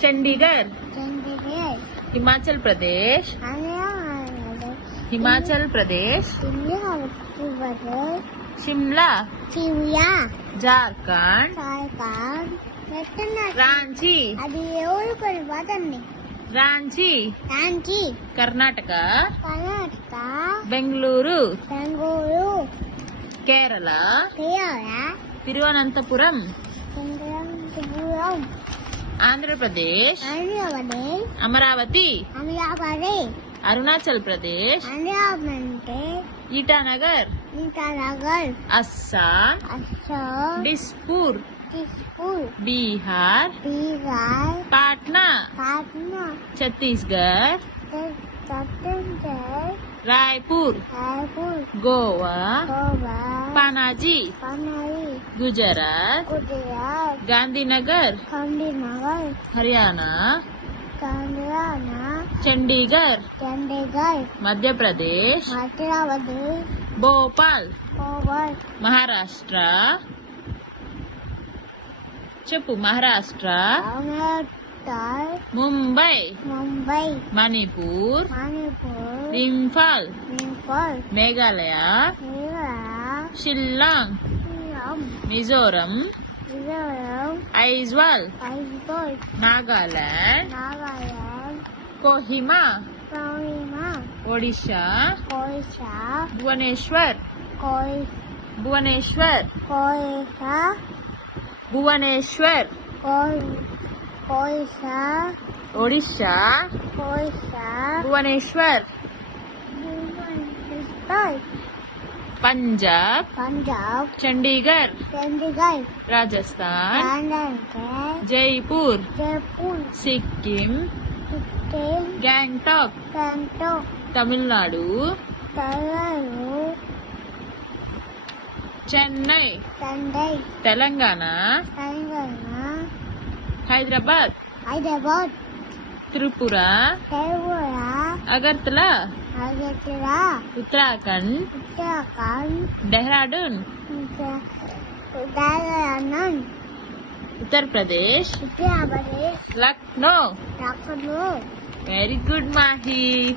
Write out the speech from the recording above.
चंडीगढ़, हिमाचल प्रदेश, हिमाचल प्रदेश, शिमला, झारखंड, रांची, रांची, कर्नाटक, बेंगलुरु, केरल, तिरुवनंतपुरम, आंध्र प्रदेश, अमरावती, अरुणाचल प्रदेश, ईटानगर, अस्साम, डिस्पुर, बिहार, पाटना, छत्तीसगढ़, रायपुर, गोवा, पनाजी, गुजरात, गांधीनगर, हरियाणा, चंडीगढ़, मध्य प्रदेश, भोपाल, महाराष्ट्र, చెప్పు Maharashtra, Mumbai, Manipur, Imphal, Meghalaya, Shillong, Mizoram, Aizawl, Nagaland, Kohima, Odisha, Bhubaneswar, Bhubaneswar, Bhubaneswar, Odisha, Bhubaneswar, Punjab, Chandigarh, Rajasthan, Jaipur, Sikkim, Gangtok, Tamil Nadu, Chennai, Telangana, Hyderabad, Tripura, Agartala, Uttarakhand, Dehradun, Uttar Pradesh, Lucknow. Very good माही.